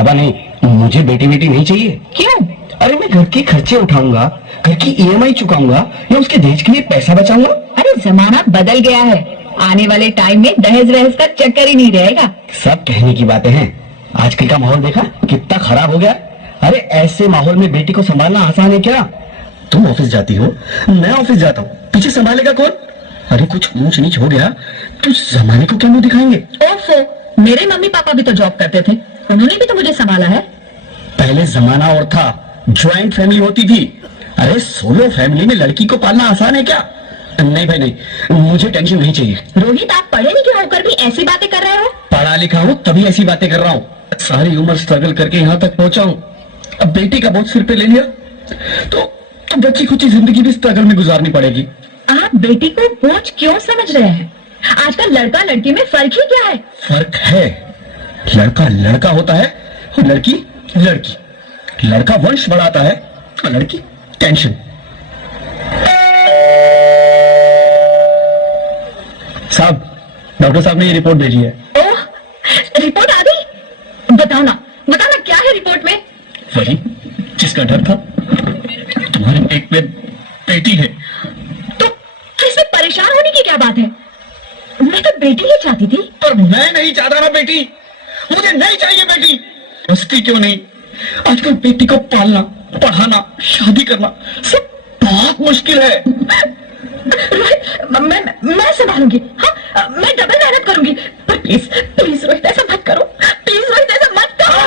बाबा नहीं, मुझे बेटी बेटी नहीं चाहिए। क्यों? अरे मैं घर के खर्चे उठाऊंगा, घर की ईएमआई चुकाऊंगा या उसके दहेज के लिए पैसा बचाऊंगा। अरे जमाना बदल गया है, आने वाले टाइम में दहेज वहेज का चक्कर ही नहीं रहेगा। सब कहने की बातें हैं, आजकल का माहौल देखा कितना खराब हो गया। अरे ऐसे माहौल में बेटी को संभालना आसान है क्या? तुम ऑफिस जाती हो, मैं ऑफिस जाता हूँ, पीछे संभालेगा कौन? अरे कुछ ऊंच नीच हो गया तो जमाने को क्या मुंह दिखाएंगे? ओफो, मेरे मम्मी पापा भी तो जॉब करते थे, उन्होंने भी तो मुझे संभाला है। पहले जमाना और था, ज्वाइंट फैमिली होती थी। अरे सोलो फैमिली में लड़की को पालना आसान है क्या? नहीं भाई नहीं, मुझे टेंशन नहीं चाहिए। रोहित, आप पढ़े लिखे होकर भी ऐसी बातें कर रहे हो? पढ़ा लिखा हूँ तभी ऐसी बातें कर रहा हूँ। सारी उम्र स्ट्रगल करके यहाँ तक पहुंचा हूँ, अब बेटी का बोझ सिर पे ले लिया तो बच्ची खुची जिंदगी भी स्ट्रगल में गुजारनी पड़ेगी। आप बेटी को बोझ क्यों समझ रहे हैं? आजकल लड़का लड़की में फर्क ही क्या है? फर्क है, लड़का लड़का होता है और लड़की लड़की। लड़का वंश बढ़ाता है और लड़की टेंशन। साहब, डॉक्टर साहब ने ये रिपोर्ट भेजी है। ओह, रिपोर्ट आ गई? बताना क्या है रिपोर्ट में? वही जिसका डर था, तुम्हारे पेट में बेटी है। तो इसमें परेशान होने की क्या बात है? मैं तो बेटी ही चाहती थी। पर मैं नहीं चाहता ना बेटी, मुझे नहीं चाहिए बेटी। बसती क्यों नहीं? आजकल बेटी को पालना, पढ़ाना, शादी करना सब बहुत मुश्किल है। मैं संभालूंगी। हाँ, मैं डबल मेहनत करूंगी। पर प्लीज प्लीज रोहित, ऐसा मत करो। प्लीज रोहित, ऐसा मत करो।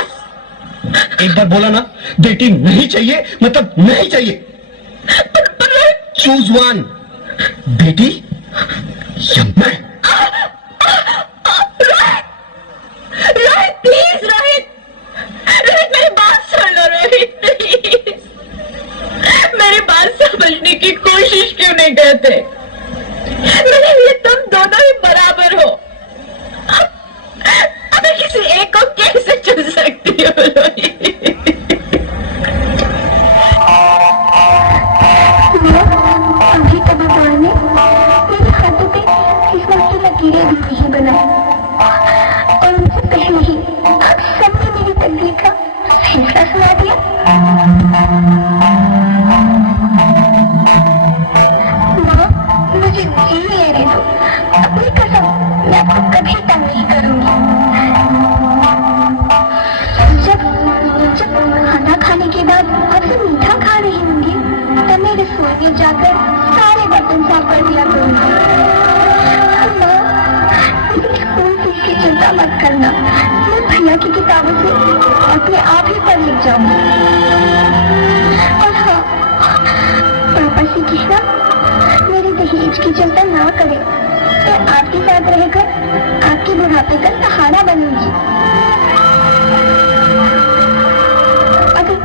एक बार बोला ना, बेटी नहीं चाहिए मतलब नहीं चाहिए। पर रोहित, चूज वन, बेटी या मैं। रोहित प्लीज, रोहित मेरी बात सुन लो। रोहित प्लीज, मेरी बात समझने की कोशिश क्यों नहीं करते? मेरे लिए तुम दोनों ही बराबर हो। अब मैं किसी एक को कैसे चुन सकती हूँ? अभी तो भगवान ने मेरे हाथों पे किस्मत की लकीरें भी नहीं बनाई और उनसे पहले ही सबने मेरी तकदीर का फैसला सुना दिया। माँ, मुझे जी लेने दो। अपनी कसम, मैं आपको कभी तंग नहीं करूंगी। जब खाना खाने के बाद आपसे मीठा खा रही होंगी तब मैं रसोई में जाकर सारे बर्तन साफ कर दिया करूंगी। माँ, स्कूल फीस की चिंता मत करना, मैं भैया की किताबों से अपने आप ही पढ़ लिख जाऊंगी। और हाँ, पापा से कहना मेरे दहेज की चिंता ना करे, मैं आपके साथ रहकर आपके बुढ़ापे का सहारा बनूंगी। अगर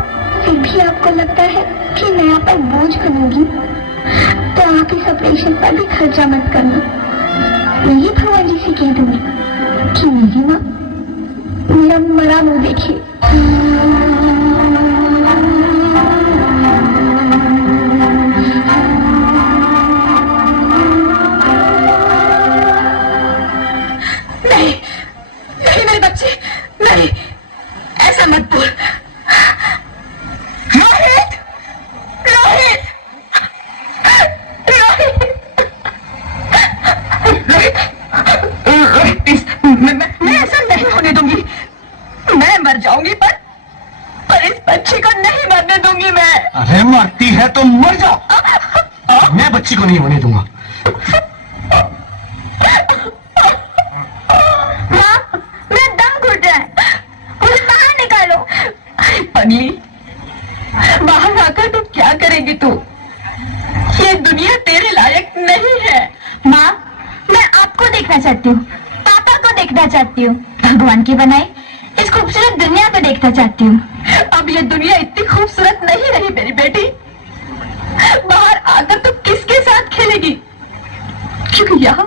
फिर भी आपको लगता है कि मैं आप पर बोझ बनूंगी तो आप इस ऑपरेशन पर भी खर्चा मत करना। मैं ही भगवान जी से कह दूंगी कि मेरी माँ मेरा मरा मुंह देखिए। नहीं नहीं मेरे बच्चे, नहीं, ऐसा मत बोल। रोहित, रोहित, रोहित, रोहित प्लीज, मैं ऐसा नहीं होने दूंगी। मैं मर जाऊंगी पर इस बच्ची को नहीं मरने दूंगी मैं। अरे मरती है तो मर जाओ, मैं बच्ची को नहीं होने दूंगा। माँ, मेरा दम घुट रहा है, मुझे बाहर निकालो। पगली, बाहर आकर तू क्या करेगी? तू, ये दुनिया तेरे लायक नहीं है। माँ, मैं आपको देखना चाहती हूँ, पापा को देखना चाहती हूँ, भगवान की बनाई इस खूबसूरत दुनिया को देखना चाहती हूँ। अब ये दुनिया इतनी खूबसूरत नहीं रही मेरी बेटी। बाहर आकर तू किसके साथ खेलेगी? क्योंकि यहाँ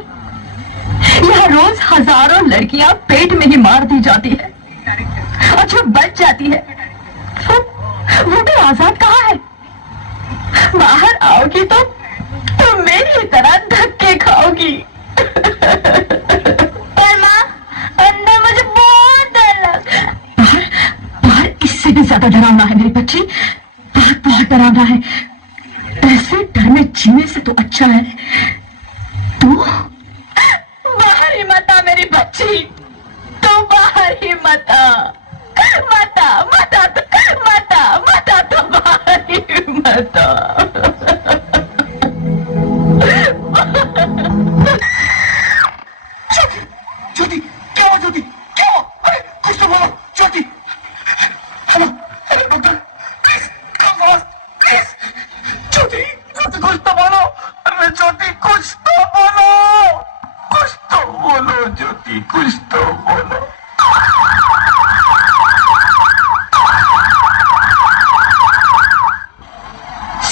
रोज हजारों लड़कियां पेट में ही मार दी जाती है और जो बच जाती है वो भी आजाद कहाँ है? बाहर आओगी तो मेरी तरह धक्के खाओगी। पर माँ, अंदर मुझे बहुत डर लग। इससे भी ज्यादा डरावना है मेरी बच्ची, बहुत बहुत डरावना है। ऐसे डर में जीने से तो अच्छा है तू बाहर ही मत आ मेरी बच्ची, तू बाहर ही मत आ, मत आ, मत आ, मत आ, मत आ, तू बाहर ही मत आ। ज्योति, क्या हुआ ज्योति, क्या हुआ? अरे कुछ तो बोलो Jyoti. Hello hello doctor, please come fast please. Jyoti Jyoti कुछ तो बोलो। अरे ज्योति कुछ तो बोलो, कुछ तो बोलो ज्योति, कुछ तो बोलो।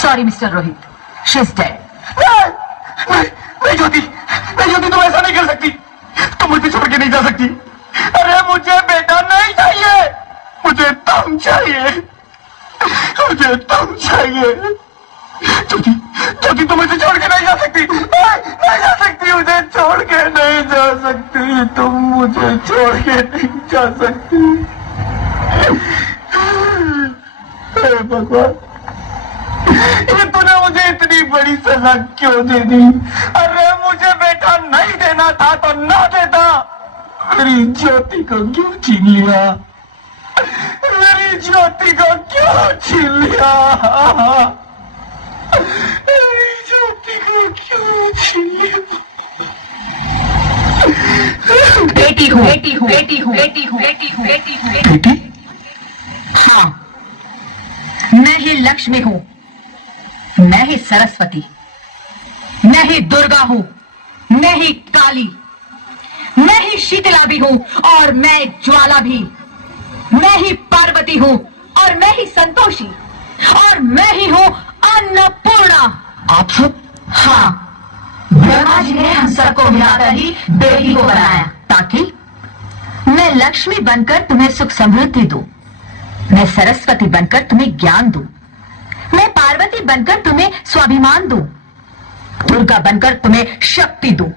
Sorry mister Rohit, she is dead. नहीं ज्योति, नहीं ज्योति, तुम ऐसा नहीं कर सकती, तुम मुझे छोड़ के नहीं जा सकती। अरे मुझे बेटा नहीं चाहिए, मुझे तुम चाहिए, मुझे तुम चाहिए। ज्योति ज्योति, तुम मुझे छोड़ के नहीं जा सकती, नहीं जा सकती, मुझे छोड़ के नहीं जा सकती, तुम मुझे छोड़ के नहीं जा सकती। हे भगवान, ये तूने मुझे इतनी बड़ी सजा क्यों दे दी? अरे मुझे बेटा नहीं देना था तो ना देता, मेरी ज्योति को क्यों छीन लिया, मेरी ज्योति को क्यों छीन लिया, मेरी ज्योति को क्यों छीन लिया। बेटी हूँ, बेटी हूँ, बेटी हूँ, बेटी हूँ, बेटी हूँ, बेटी हूँ, बेटी? हाँ, मैं ही लक्ष्मी हूँ, मैं ही सरस्वती, मैं ही दुर्गा हूँ, मैं ही काली, मैं ही शीतला भी हूँ और मैं ज्वाला भी, मैं ही पार्वती हूँ और मैं ही संतोषी और मैं ही हूँ अन्नपूर्णा। आप सब? हाँ, ब्रह्मा जी ने हम सबको मिलाकर ही बेटी को बनाया ताकि मैं लक्ष्मी बनकर तुम्हें सुख समृद्धि दूं, मैं सरस्वती बनकर तुम्हें ज्ञान दूं, मैं पार्वती बनकर तुम्हें स्वाभिमान दूं, दुर्गा बनकर तुम्हें शक्ति दूं,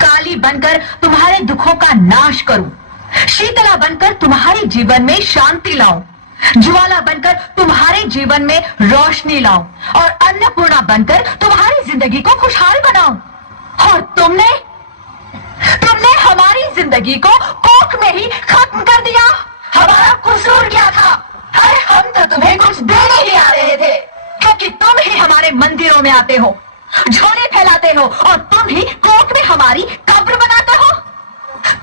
काली बनकर तुम्हारे दुखों का नाश करूं, शीतला बनकर तुम्हारे जीवन में शांति लाऊं, ज्वाला बनकर तुम्हारे जीवन में रोशनी लाऊं और अन्नपूर्णा बनकर तुम्हारी जिंदगी को खुशहाल बनाऊं। और तुमने हमारी जिंदगी को कोख में ही खत्म कर दिया। हमारा कसूर क्या था? अरे हम तो तुम्हें कुछ देने ही आ रहे थे, क्योंकि तुम ही हमारे मंदिरों में आते हो, झोले फैलाते हो और तुम ही कोख में हमारी कब्र बनाते हो।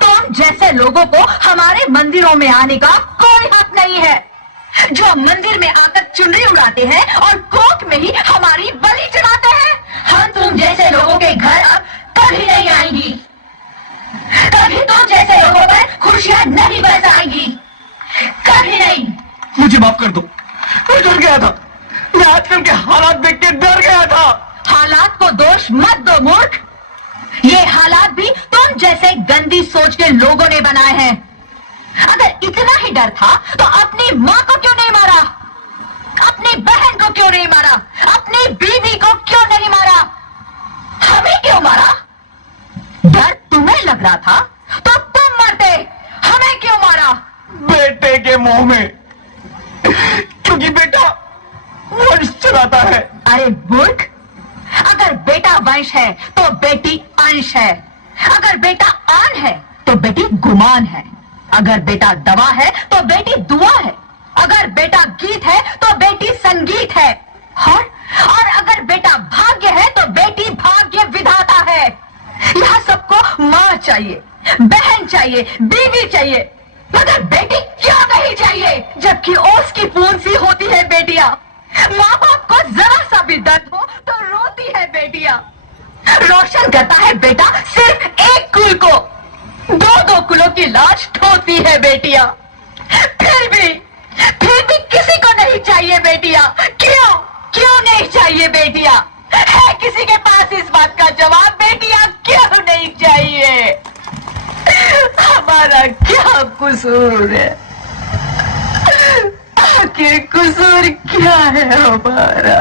तुम जैसे लोगों को हमारे मंदिरों में आने का कोई हक नहीं है, जो मंदिर में आकर चुनरी उड़ाते हैं और कोख में ही हमारी बलि चढ़ाते हैं। हम तुम जैसे लोगों के घर अब कभी नहीं आएंगी, कभी तुम जैसे लोगों पर खुशियां नहीं बरसाएंगी, कभी नहीं। मुझे माफ कर दो, मैं डर गया था, मैं आजकल के हालात देख के डर गया था। हालात को दोष मत दो मूर्ख, ये हालात भी तुम जैसे गंदी सोच के लोगों ने बनाए हैं। अगर इतना ही डर था तो अपनी माँ को क्यों नहीं मारा, अपनी बहन को क्यों नहीं मारा, अपनी बीवी को क्यों नहीं मारा, हमें क्यों मारा? डर तुम्हें लग रहा था तो तुम मरते, हमें क्यों मारा? बेटे के मुंह में, क्योंकि बेटा वंश चलाता है। अरे मूर्ख, अगर बेटा वंश है तो बेटी अंश है, अगर बेटा आन है तो बेटी गुमान है, अगर बेटा दवा है तो बेटी दुआ है, अगर बेटा गीत है तो बेटी संगीत है, और अगर बेटा भाग्य है तो बेटी भाग्य विधाता है। यहाँ सबको माँ चाहिए, बहन चाहिए, बीवी चाहिए, मगर बेटी क्यों नहीं चाहिए? जबकि ओस की पूंछ सी होती है बेटियां, माँ बाप को जरा सा भी दर्द हो तो रोती है बेटियां, रोशन करता है बेटा सिर्फ एक कुल को, दो कुलों की लाज ढोती है बेटियां। फिर भी किसी को नहीं चाहिए बेटियां। क्यों नहीं चाहिए बेटियां? है किसी के पास इस बात का जवाब? बेटियां क्यों नहीं चाहिए? हमारा क्या कसूर है? आखिर कसूर क्या है हमारा?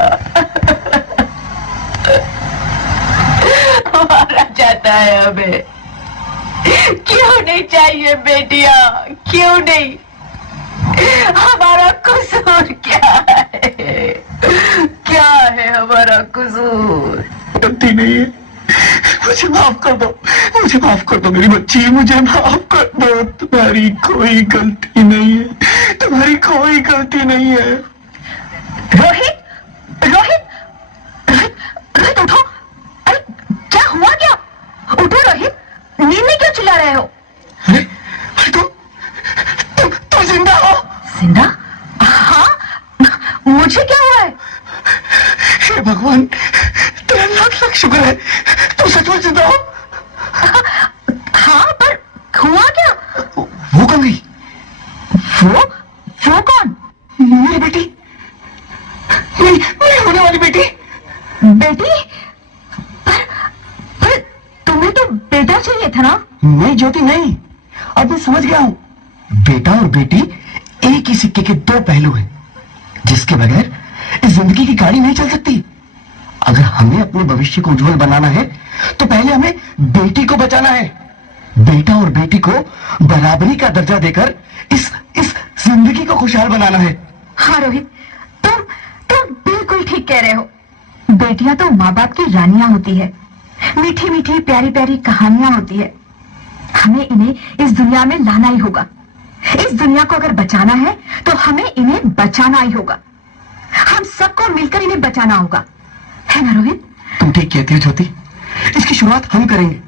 हमारा जाता है हमें। क्यों नहीं चाहिए बेटियां? क्यों नहीं? हमारा हमारा कसूर? गलती नहीं है, मुझे माफ कर दो, मुझे माफ कर दो मेरी बच्ची, मुझे माफ कर दो। तुम्हारी कोई गलती नहीं है, तुम्हारी कोई गलती नहीं है। रोहित, रोहित, रोहित, रोहित उठो। अरे क्या हुआ क्या? उठो रोहित, नींद में क्यों चिल्ला रहे हो? अरे तुम जिंदा हो? जिंदा? हाँ, मुझे क्या हुआ है? हे भगवान, तेरा लाख लाख शुक्र है, तुम सचमुच जिंदा हो। हाँ, पर हुआ क्या? वो कौन गई? वो कौन? मेरी बेटी, मेरी होने वाली बेटी। बेटी? पर तुम्हें तो बेटा चाहिए था ना? नहीं ज्योति नहीं, अब मैं समझ गया हूँ। बेटा और बेटी एक ही सिक्के के दो पहलू हैं, जिसके बगैर इस जिंदगी की गाड़ी नहीं चल सकती। अगर हमें अपने भविष्य को उज्जवल बनाना है तो पहले हमें बेटी को बचाना है। बेटा और बेटी को बराबरी का दर्जा देकर इस जिंदगी को खुशहाल बनाना है। हाँ रोहित, तुम बिल्कुल ठीक कह रहे हो। बेटियां तो माँ बाप की रानियां होती है, मीठी मीठी प्यारी प्यारी कहानियां होती है। हमें इन्हें इस दुनिया में लाना ही होगा। इस दुनिया को अगर बचाना है तो हमें इन्हें बचाना ही होगा। हम सबको मिलकर इन्हें बचाना होगा, है ना रोहित? तुम ठीक कहती हो ज्योति, इसकी शुरुआत हम करेंगे।